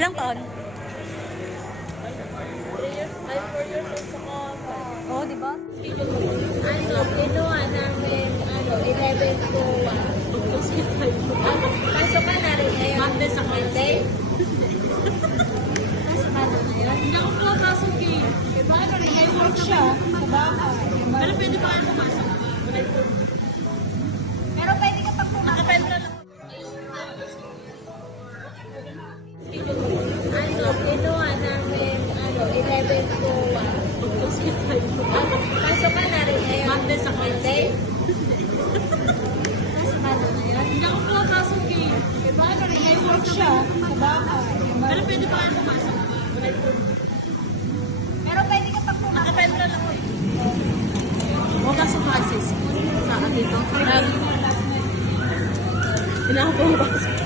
Ilang taon? 3 years, 4 years old saka Oo, di ba? kinuha namin, 11 to 1. Pasok ka na rin ngayon. Monday sa Monday. Pasok ka na ngayon. Hindi ako pumapasok eh. Paano rin? May work siya. Sa bahay. Pero pwede pa kayo pumasok. Pero pwede ka pag pumasok. Nakapend na lang. Kinuha namin, 11 to 1. Pasok ka na rin ngayon. Monday sa Monday. Pasok ka na ngayon. Hindi ako pumapasok eh. Paano rin? May work siya. Sa bahay. Pero pwede pa kayo pumasok. Pero pwede ka pag pumasok. Nakapend na lang. Huwag ka sa classes. Saan dito? Hindi ako pumapasok.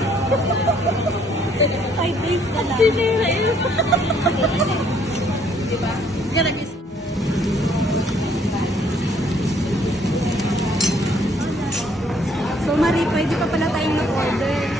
5 days ka lang. Sinira yun. Diba? Garagis. So, Marie, pwede pa pala tayong mag-order.